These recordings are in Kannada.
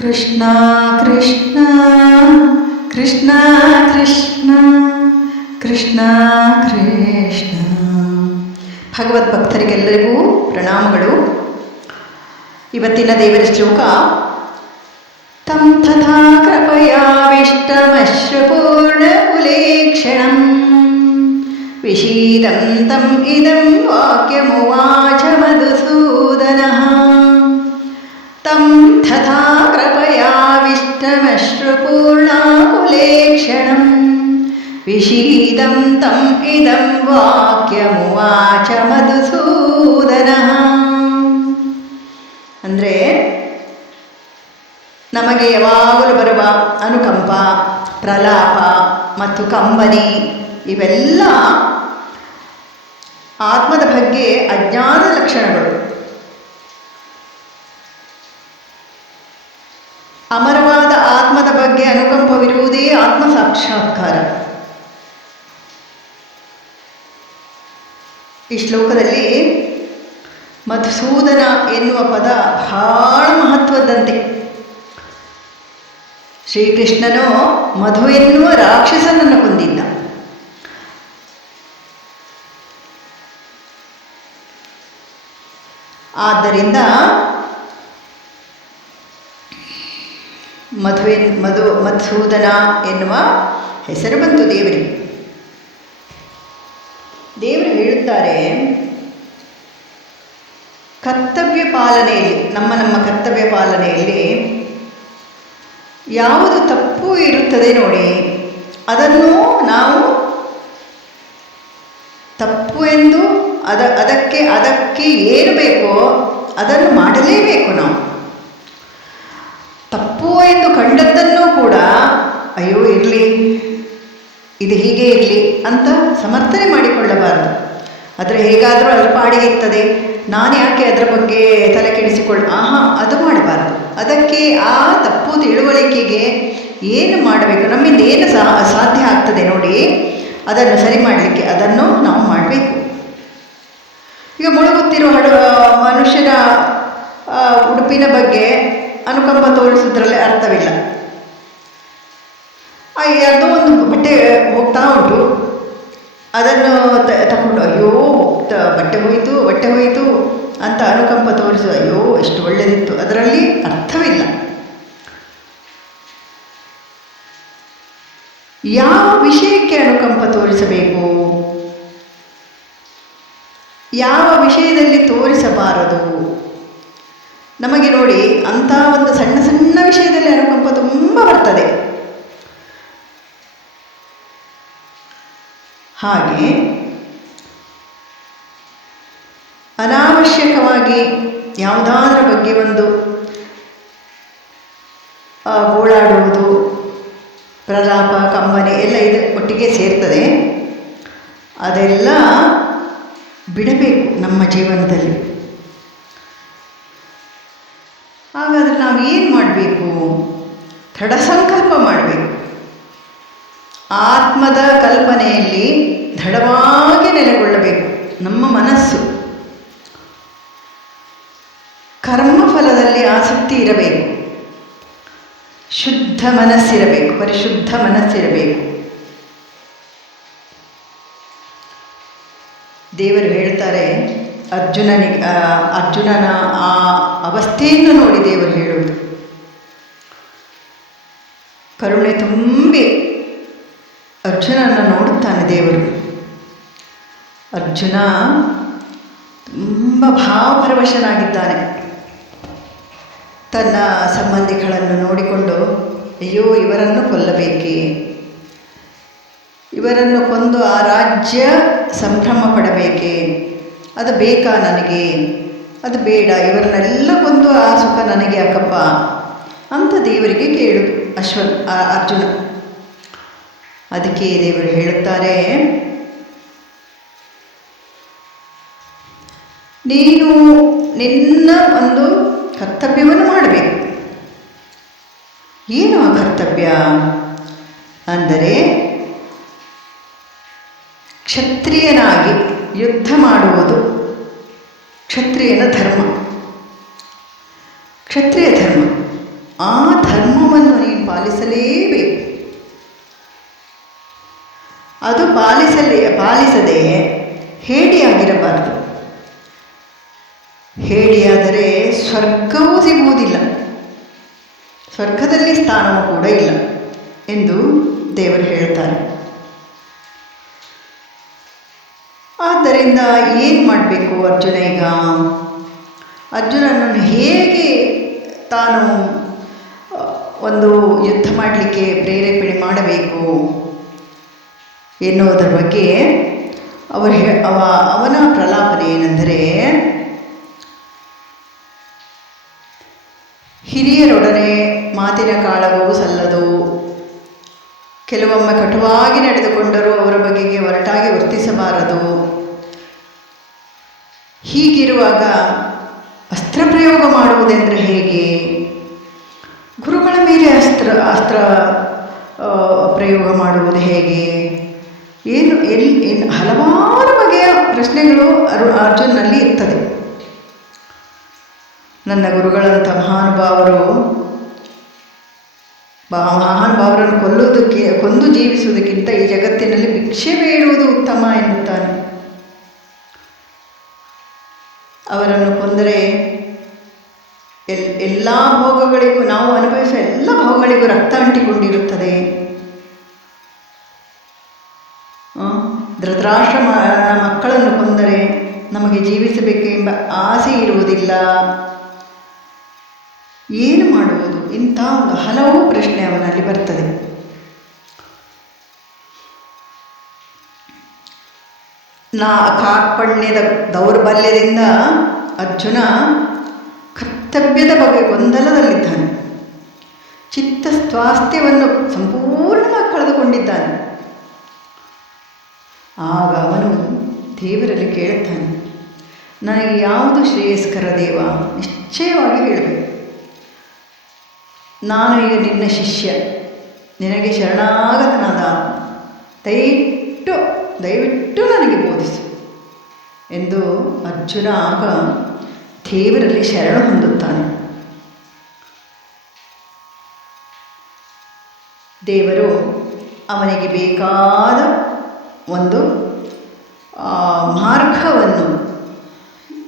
ಕೃಷ್ಣ ಕೃಷ್ಣ ಕೃಷ್ಣ ಕೃಷ್ಣ ಕೃಷ್ಣ ಕೃಷ್ಣ. ಭಗವದ್ ಭಕ್ತರಿಗೆಲ್ಲರಿಗೂ ಪ್ರಣಾಮಗಳು. ಇವತ್ತಿನ ದೇವರ ಶ್ಲೋಕ, ತಂ ತಥಾ ಕೃಪಯಾವಿಷ್ಟಮಶ್ರಪೂರ್ಣ ಕುಲೇಕ್ಷಣಂ. ವಿಶೀಲಂ ತಂ ಇದಂ ವಾಕ್ಯಮುವಾಚ ಮಧುಸೂದನಃ. ತಂ ತಥಾ कृपयाविष्टमश्रुपूर्णाकुलेक्षणं विषीदं तम् इदं वाक्यमुवाच मधुसूदनः ಅಂದರೆ ನಮಗೆ ಯಾವಾಗಲೂ ಬರುವ ಅನುಕಂಪ ಪ್ರಲಾಪ ಮತ್ತು ಕಂಬನಿ ಇವೆಲ್ಲ ಆತ್ಮದ ಬಗ್ಗೆ ಅಜ್ಞಾನ ಲಕ್ಷಣಗಳು ಆತ್ಮ ಸಾಕ್ಷಾತ್ಕಾರ ಈ ಶ್ಲೋಕದಲ್ಲಿ ಮಧುಸೂದನ ಎನ್ನುವ ಪದ ಬಹಳ ಮಹತ್ವದಂತೆ ಶ್ರೀಕೃಷ್ಣನು ಮಧು ಎನ್ನುವ ರಾಕ್ಷಸನನ್ನು ಕೊಂದಿದ್ದ. ಆದ್ದರಿಂದ ಮಧುವೆ ಮಧು ಮಧುಸೂದನ ಎನ್ನುವ ಹೆಸರು ಬಂತು ದೇವರಿಗೆ. ದೇವರು ಹೇಳುತ್ತಾರೆ, ಕರ್ತವ್ಯ ಪಾಲನೆಯಲ್ಲಿ, ನಮ್ಮ ನಮ್ಮ ಕರ್ತವ್ಯ ಪಾಲನೆಯಲ್ಲಿ ಯಾವುದು ತಪ್ಪು ಇರುತ್ತದೆ ನೋಡಿ, ಅದನ್ನು ನಾವು ತಪ್ಪು ಎಂದು ಅದ ಅದಕ್ಕೆ ಅದಕ್ಕೆ ಏನು ಬೇಕೋ ಅದನ್ನು ಮಾಡಲೇಬೇಕು ನಾವು. ತಪ್ಪು ಎಂದು ಕಂಡದ್ದನ್ನು ಕೂಡ ಅಯ್ಯೋ, ಇರಲಿ. ಇದು ಹೀಗೆ ಇರಲಿ ಅಂತ ಸಮರ್ಥನೆ ಮಾಡಿಕೊಳ್ಳಬಾರದು. ಆದರೆ ಹೇಗಾದರೂ ಅದರ ಪಾಡಿಗೆ ಇರ್ತದೆ ನಾನು ಯಾಕೆ ಅದರ ಬಗ್ಗೆ ತಲೆ ಕೆಡಿಸಿಕೊಳ್ಳ? ಆಹಾ, ಅದು ಮಾಡಬಾರದು. ಅದಕ್ಕೆ ಆ ತಪ್ಪು ತಿಳುವಳಿಕೆಗೆ ಏನು ಮಾಡಬೇಕು? ನಮ್ಮಿಂದ ಏನು ಸಾಧ್ಯ ಆಗ್ತದೆ ನೋಡಿ. ಅದನ್ನು ಸರಿ ಮಾಡಲಿಕ್ಕೆ ಅದನ್ನು ನಾವು ಮಾಡಬೇಕು. ಈಗ ಮುಳುಗುತ್ತಿರುವ ಹಡ ಮನುಷ್ಯನ ಉಡುಪಿನ ಬಗ್ಗೆ ಅನುಕಂಪ ತೋರಿಸೋದ್ರಲ್ಲಿ ಅರ್ಥವಿಲ್ಲ. ಯಾವುದೋ ಒಂದು ಬಟ್ಟೆ ಹೋಗ್ತಾ ಉಂಟು. ಅದನ್ನು ತಗೊಂಡು ಅಯ್ಯೋ ಬಟ್ಟೆ ಹೋಯಿತು ಬಟ್ಟೆ ಹೋಯಿತು ಅಂತ ಅನುಕಂಪ ತೋರಿಸು ಅಯ್ಯೋ, ಎಷ್ಟು ಒಳ್ಳೆಯದಿತ್ತು ಅದರಲ್ಲಿ ಅರ್ಥವಿಲ್ಲ. ಯಾವ ವಿಷಯಕ್ಕೆ ಅನುಕಂಪ ತೋರಿಸಬೇಕು? ಯಾವ ವಿಷಯದಲ್ಲಿ ತೋರಿಸಬಾರದು? ನಮಗೆ ನೋಡಿ ಅಂಥ ಒಂದು ಸಣ್ಣ ಸಣ್ಣ ವಿಷಯದಲ್ಲಿ ಅನುಕಂಪ ತುಂಬ ಬರ್ತದೆ. ಹಾಗೆ ಅನಾವಶ್ಯಕವಾಗಿ ಯಾವುದಾದ್ರ ಬಗ್ಗೆ ಒಂದು ಗೋಳಾಡುವುದು, ಪ್ರಲಾಪ, ಕಂಬನಿ ಎಲ್ಲ ಇದು, ಒಟ್ಟಿಗೆ ಸೇರ್ತದೆ. ಅದೆಲ್ಲ ಬಿಡಬೇಕು ನಮ್ಮ ಜೀವನದಲ್ಲಿ. ಹಾಗಾದರೆ ನಾವು ಏನು ಮಾಡಬೇಕು? ದೃಢ ಸಂಕಲ್ಪ ಮಾಡಬೇಕು. ಆತ್ಮದ ಕಲ್ಪನೆಯಲ್ಲಿ ದೃಢವಾಗಿ ನೆಲೆಗೊಳ್ಳಬೇಕು. ನಮ್ಮ ಮನಸ್ಸು. ಕರ್ಮಫಲದಲ್ಲಿ ಆಸಕ್ತಿ ಇರಬೇಕು. ಶುದ್ಧ ಮನಸ್ಸಿರಬೇಕು. ಪರಿಶುದ್ಧ ಮನಸ್ಸಿರಬೇಕು. ದೇವರು ಹೇಳ್ತಾರೆ ಅರ್ಜುನನಿಗೆ ಅರ್ಜುನನ ಆ ಅವಸ್ಥೆಯನ್ನು ನೋಡಿ ದೇವರು ಹೇಳುವುದು. ಕರುಣೆ ತುಂಬಿ ಅರ್ಜುನನ ನೋಡುತ್ತಾನೆ ದೇವರು. ಅರ್ಜುನ ತುಂಬ ಭಾವಪರವಶನಾಗಿದ್ದಾನೆ ತನ್ನ ಸಂಬಂಧಿಗಳನ್ನು ನೋಡಿಕೊಂಡು, ಅಯ್ಯೋ, ಇವರನ್ನು ಕೊಲ್ಲಬೇಕೇ? ಇವರನ್ನು ಕೊಂದು ಆ ರಾಜ್ಯ ಸಂಭ್ರಮ ಪಡಬೇಕೆ? ಅದು ಬೇಕಾ ನನಗೆ? ಅದು ಬೇಡ, ಇವರನ್ನೆಲ್ಲ ಕೊಂದು ಆ ಸುಖ ನನಗೆ ಯಾಕಪ್ಪ ಅಂತ ದೇವರಿಗೆ ಕೇಳು ಅಶ್ವ ಅರ್ಜುನ. ಅದಕ್ಕೆ ದೇವರು ಹೇಳುತ್ತಾರೆ, ನೀನು ನಿನ್ನ ಒಂದು ಕರ್ತವ್ಯವನ್ನು ಮಾಡಬೇಕು. ಏನು ಆ ಕರ್ತವ್ಯ ಅಂದರೆ ಕ್ಷತ್ರಿಯನಾಗಿ ಯುದ್ಧ ಮಾಡುವುದು ಕ್ಷತ್ರಿಯನ ಧರ್ಮ. ಕ್ಷತ್ರಿಯ ಧರ್ಮ. ಆ ಧರ್ಮವನ್ನು ನೀನು ಪಾಲಿಸಲೇಬೇಕು. ಅದು ಪಾಲಿಸಲೇ, ಪಾಲಿಸದೆ ಹೇಡಿಯಾಗಿರಬಾರದು. ಹೇಡಿಯಾದರೆ ಸ್ವರ್ಗವೂ ಸಿಗುವುದಿಲ್ಲ. ಸ್ವರ್ಗದಲ್ಲಿ ಸ್ಥಾನವೂ ಕೂಡ ಇಲ್ಲ ಎಂದು ದೇವರು ಹೇಳ್ತಾರೆ ಆದ್ದರಿಂದ ಏನು ಮಾಡಬೇಕು ಅರ್ಜುನ ಈಗ? ಅರ್ಜುನನನ್ನು ಹೇಗೆ ತಾನು ಒಂದು ಯುದ್ಧ ಮಾಡಲಿಕ್ಕೆ ಪ್ರೇರೇಪಣೆ ಮಾಡಬೇಕು ಎನ್ನುವುದರ ಬಗ್ಗೆ ಅವರು ಹೇ, ಅವ, ಅವನ ಪ್ರಲಾಪನೆ ಏನೆಂದರೆ, ಹಿರಿಯರೊಡನೆ ಮಾತಿನ ಕಾಳಗವೂ ಸಲ್ಲದು, ಕೆಲವೊಮ್ಮೆ ಕಟುವಾಗಿ ನಡೆದುಕೊಂಡರೂ ಬಗೆಗೆ ಒರಟಾಗಿ ವರ್ತಿಸಬಾರದು. ಹೀಗಿರುವಾಗ ಅಸ್ತ್ರ ಪ್ರಯೋಗ ಮಾಡುವುದೆಂದರೆ ಹೇಗೆ? ಗುರುಗಳ ಮೇಲೆ ಅಸ್ತ್ರ ಅಸ್ತ್ರ ಪ್ರಯೋಗ ಮಾಡುವುದು ಹೇಗೆ? ಏನು ಎಲ್ಲಿ ಏನು ಹಲವಾರು ಬಗೆಯ ಪ್ರಶ್ನೆಗಳು ಅರು ಅರ್ಜುನಲ್ಲಿ ಇರ್ತದೆ. ನನ್ನ ಗುರುಗಳಂಥ ಮಹಾನುಭಾವರು ಬಾ ಮಹಾನುಭಾವರನ್ನು ಕೊಲ್ಲುವುದಕ್ಕೆ, ಕೊಂದು ಜೀವಿಸುವುದಕ್ಕಿಂತ ಈ ಜಗತ್ತಿನಲ್ಲಿ ಭಿಕ್ಷೆ ಬೇಡುವುದು ಉತ್ತಮ ಎನ್ನುತ್ತಾನೆ. ಅವರನ್ನು ಕೊಂದರೆ ಎಲ್, ಎಲ್ಲ ಭೋಗಗಳಿಗೂ, ನಾವು ಅನುಭವಿಸುವ ಎಲ್ಲ ಭೋಗಗಳಿಗೂ ರಕ್ತ ಅಂಟಿಕೊಂಡಿರುತ್ತದೆ. ಧೃತರಾಷ್ಟ್ರ ಮಕ್ಕಳನ್ನು ಕೊಂದರೆ ನಮಗೆ ಜೀವಿಸಬೇಕು ಎಂಬ ಆಸೆ ಇರುವುದಿಲ್ಲ. ಏನು ಮಾಡುವುದು ಇಂಥ ಒಂದು ಹಲವು ಪ್ರಶ್ನೆ ಅವನಲ್ಲಿ ಬರ್ತದೆ. ನಾ ಕಾರ್ಪಣ್ಯದ ದೌರ್ಬಲ್ಯದಿಂದ ಅರ್ಜುನ ಕರ್ತವ್ಯದ ಬಗ್ಗೆ ಗೊಂದಲದಲ್ಲಿದ್ದಾನೆ. ಚಿತ್ತ ಸ್ವಾಸ್ಥ್ಯವನ್ನು ಸಂಪೂರ್ಣವಾಗಿ ಕಳೆದುಕೊಂಡಿದ್ದಾನೆ. ಆಗ ಅವನು ದೇವರಲ್ಲಿ ಕೇಳುತ್ತಾನೆ, ನನಗೆ ಯಾವುದು ಶ್ರೇಯಸ್ಕರ ದೇವ? ನಿಶ್ಚಯವಾಗಿ ಹೇಳಬೇಕು. ನಾನು ಈಗ ನಿನ್ನ ಶಿಷ್ಯ. ನಿನಗೆ ಶರಣಾಗತನಾದ. ದಯವಿಟ್ಟು ದಯವಿಟ್ಟು ನನಗೆ ಬೋಧಿಸು. ಎಂದು ಅರ್ಜುನ ಆಗ ದೇವರಲ್ಲಿ ಶರಣ ಹೊಂದುತ್ತಾನೆ. ದೇವರು ಅವನಿಗೆ ಬೇಕಾದ ಒಂದು ಮಾರ್ಗವನ್ನು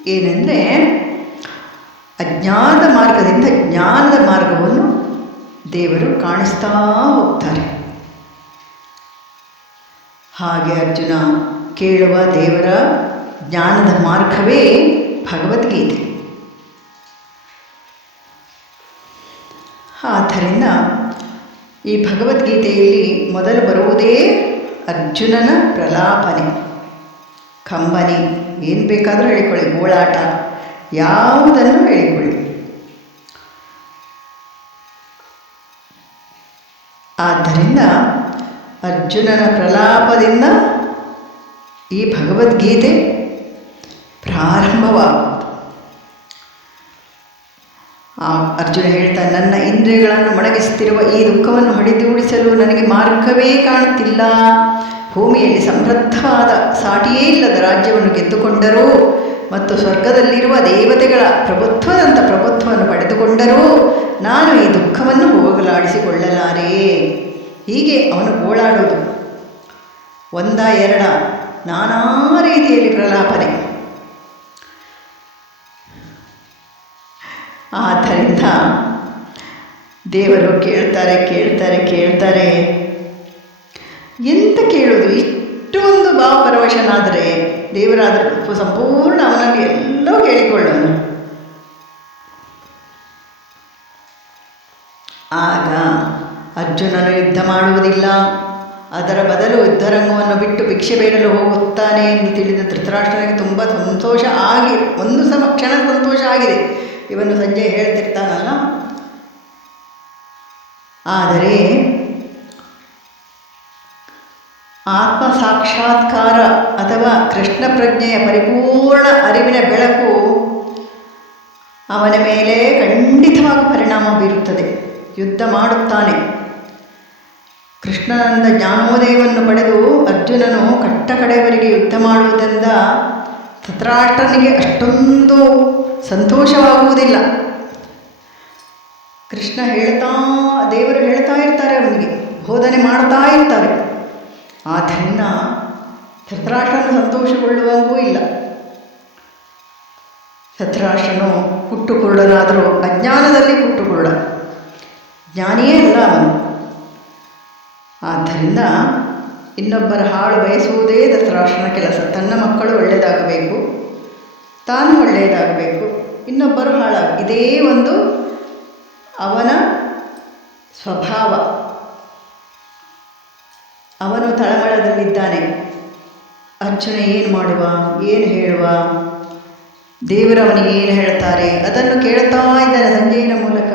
ಏನೆಂದರೆ ಅಜ್ಞಾನದ ಮಾರ್ಗದಿಂದ ಜ್ಞಾನದ ಮಾರ್ಗವನ್ನು ದೇವರು ಕಾಣಿಸ್ತಾ ಹೋಗ್ತಾರೆ. ಹಾಗೆ ಅರ್ಜುನ ಕೇಳುವ ದೇವರ ಜ್ಞಾನದ ಮಾರ್ಗವೇ ಭಗವದ್ಗೀತೆ. ಆದ್ದರಿಂದ ಈ ಭಗವದ್ಗೀತೆಯಲ್ಲಿ ಮೊದಲು ಬರುವುದೇ ಅರ್ಜುನನ ಪ್ರಲಾಪನೆ. ಕಂಬನಿ, ಏನು ಬೇಕಾದರೂ ಹೇಳಿಕೊಳ್ಳಿ, ಗೋಳಾಟ, ಯಾವುದನ್ನು ಹೇಳಿಕೊಳ್ಳಿ. ಆದ್ದರಿಂದ ಅರ್ಜುನನ ಪ್ರಲಾಪದಿಂದ ಈ ಭಗವದ್ಗೀತೆ ಪ್ರಾರಂಭವಾಗುವುದು. ಆ ಅರ್ಜುನ ಹೇಳ್ತಾ, ನನ್ನ ಇಂದ್ರಿಯಗಳನ್ನು ಮೊಣಗಿಸುತ್ತಿರುವ ಈ ದುಃಖವನ್ನು ಹೊಡೆದೂಡಿಸಲು ನನಗೆ ಮಾರ್ಗವೇ ಕಾಣುತ್ತಿಲ್ಲ. ಭೂಮಿಯಲ್ಲಿ ಸಮೃದ್ಧವಾದ ಸಾಟಿಯೇ ಇಲ್ಲದ ರಾಜ್ಯವನ್ನು ಗೆದ್ದುಕೊಂಡರೂ ಮತ್ತು ಸ್ವರ್ಗದಲ್ಲಿರುವ ದೇವತೆಗಳ ಪ್ರಭುತ್ವದಂಥ ಪ್ರಭುತ್ವವನ್ನು ಪಡೆದುಕೊಂಡರೂ ನಾನು ಈ ದುಃಖವನ್ನು ಹೋಗಲಾಡಿಸಿಕೊಳ್ಳಲಾರೆಯೇ ಹೀಗೆ ಅವನು ಗೋಳಾಡೋದು. ಒಂದ, ಎರಡ, ನಾನಾ ರೀತಿಯಲ್ಲಿ ಪ್ರಲಾಪನೆ. ಆದ್ದರಿಂದ ದೇವರು ಕೇಳ್ತಾರೆ ಕೇಳ್ತಾರೆ ಕೇಳ್ತಾರೆ. ಎಂತ ಕೇಳೋದು ಇಷ್ಟೊಂದು ಭಾವಪರವಶನಾದರೆ ದೇವರಾದರೂ ಸಂಪೂರ್ಣ ಅವನಲ್ಲಿ ಎಲ್ಲೋ ಕೇಳಿಕೊಳ್ಳೋನು ಅರ್ಜುನನು ಯುದ್ಧ ಮಾಡುವುದಿಲ್ಲ. ಅದರ ಬದಲು ಯುದ್ಧರಂಗವನ್ನು ಬಿಟ್ಟು ಭಿಕ್ಷೆ ಬೇಡಲು ಹೋಗುತ್ತಾನೆ ಎಂದು ತಿಳಿದ ಧೃತರಾಷ್ಟ್ರನಿಗೆ ತುಂಬ ಸಂತೋಷ ಆಗಿ, ಒಂದು ಸಮ ಕ್ಷಣ ಸಂತೋಷ ಆಗಿದೆ. ಇವನು ಸಂಜೆ ಹೇಳ್ತಿರ್ತಾನಲ್ಲ. ಆದರೆ, ಆತ್ಮ ಸಾಕ್ಷಾತ್ಕಾರ ಅಥವಾ ಕೃಷ್ಣ ಪ್ರಜ್ಞೆಯ ಪರಿಪೂರ್ಣ ಅರಿವಿನ ಬೆಳಕು ಅವನ ಮೇಲೆ ಖಂಡಿತವಾಗಿ ಪರಿಣಾಮ ಬೀರುತ್ತದೆ. ಯುದ್ಧ ಮಾಡುತ್ತಾನೆ. ಕೃಷ್ಣನಿಂದ ಜ್ಞಾನೋದಯವನ್ನು ಪಡೆದು ಅರ್ಜುನನು ಕಟ್ಟ ಕಡೆಯವರೆಗೆ ಯುದ್ಧ ಮಾಡುವುದರಿಂದ ಧೃತರಾಷ್ಟ್ರನಿಗೆ ಅಷ್ಟೊಂದು ಸಂತೋಷವಾಗುವುದಿಲ್ಲ. ಕೃಷ್ಣ ಹೇಳ್ತಾ, ದೇವರು ಹೇಳ್ತಾ ಇರ್ತಾರೆ ಅವನಿಗೆ, ಬೋಧನೆ ಮಾಡ್ತಾ ಇರ್ತಾರೆ. ಆದ್ದರಿಂದ ಧೃತರಾಷ್ಟ್ರನು ಸಂತೋಷಗೊಳ್ಳುವಂಗೂ ಇಲ್ಲ. ಧೃತರಾಷ್ಟ್ರನು ಹುಟ್ಟು ಕುರುಡನಾದರೂ ಅಜ್ಞಾನದಲ್ಲಿ ಹುಟ್ಟು ಕುರುಡ ಜ್ಞಾನಿಯೇ ಅಲ್ಲ ಅವನು. ಆದ್ದರಿಂದ ಇನ್ನೊಬ್ಬರ ಹಾಳು ಬಯಸುವುದೇ ಧೃತರಾಷ್ಟ್ರನ ಕೆಲಸ. ತನ್ನ ಮಕ್ಕಳು ಒಳ್ಳೆಯದಾಗಬೇಕು, ತಾನು ಒಳ್ಳೆಯದಾಗಬೇಕು. ಇನ್ನೊಬ್ಬರು ಹಾಳಾಗ, ಇದೇ ಒಂದು ಅವನ ಸ್ವಭಾವ. ಅವನು ತಳಮಳದಲ್ಲಿದ್ದಾನೆ. ಅರ್ಜುನ ಏನು ಮಾಡುವ, ಏನು ಹೇಳುವ ದೇವರವನಿಗೆ ಏನು ಹೇಳ್ತಾರೆ ಅದನ್ನು ಕೇಳ್ತಾ ಇದ್ದಾನೆ ಸಂಜೆಯ ಮೂಲಕ.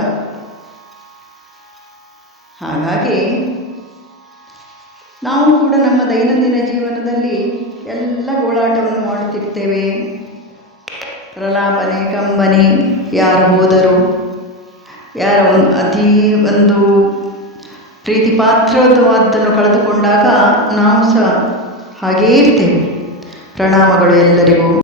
ಹಾಗಾಗಿ ನಾವು ಕೂಡ ನಮ್ಮ ದೈನಂದಿನ ಜೀವನದಲ್ಲಿ ಎಲ್ಲ ಗೋಳಾಟವನ್ನು ಮಾಡುತ್ತಿರ್ತೇವೆ. ಪ್ರಲಾಪನೆ, ಕಂಬನಿ, ಯಾರು ಹೋದರು, ಯಾರ ಒಂದು ಅತಿ ಒಂದು ಪ್ರೀತಿ ಕಳೆದುಕೊಂಡಾಗ ನಾವು ಸಹ ಹಾಗೇ ಇರ್ತೇವೆ. ಪ್ರಣಾಮಗಳು ಎಲ್ಲರಿಗೂ.